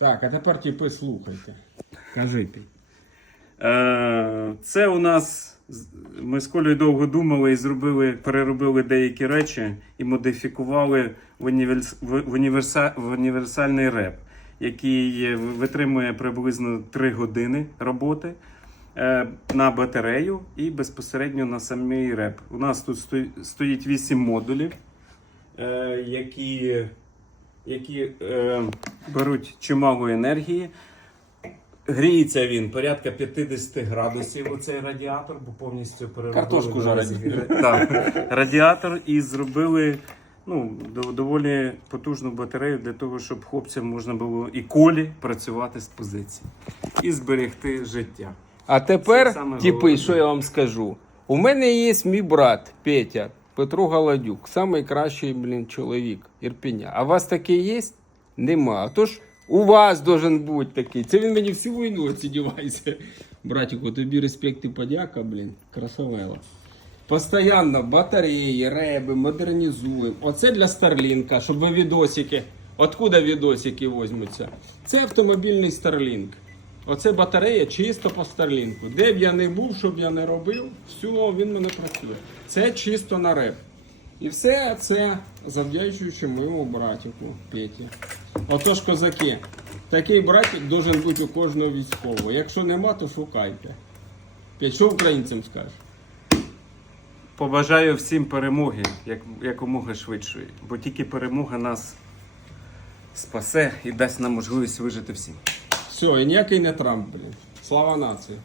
Так, а тепер типи слухайте. Кажи. Е, Це у нас ми з Колею довго думали і зробили, переробили деякі речі і модифікували в, універс, в, в універса, в універсальний реп, який витримує приблизно 3 години роботи е, на батарею і безпосередньо на самий реп. У нас тут стоїть 8 модулів, е, які, які е, беруть чимало енергії. Гріється він порядка 50 градусів. Оцей радіатор, бо повністю переробили. Картошку. Так, радіатор і зробили ну, доволі потужну батарею для того, щоб хлопцям можна було і колі працювати з позиції і зберегти життя. А тепер, типи, що я вам скажу? У мене є мій брат Петя, Петро Галадюк, самий кращий, блін, чоловік Ірпеня. А вас такий є? Нема. Тож у вас должен бути такий. Це він мені всю війну оцінювається. Братику, тобі респект і подяка, блін, красавела. Постоянно батареї, реби, модернізуємо. Оце для Старлінка, щоб ви відосики. Откуда відосики візьмуться? Це автомобільний Starlink. Оце батарея чисто по Старлінку. Де б я не був, що б я не робив, все, він мене працює. Це чисто на реп. І все це завдячуючи моєму братику Петі. Отож, козаки, такий братик должен бути у кожного військового. Якщо нема, то шукайте. Петь, що українцям скажеш? Побажаю всім перемоги, як, якомога швидшої, бо тільки перемога нас спасе і дасть нам можливість вижити всім. Все, і ніякий не Трамп, блін. Слава нації.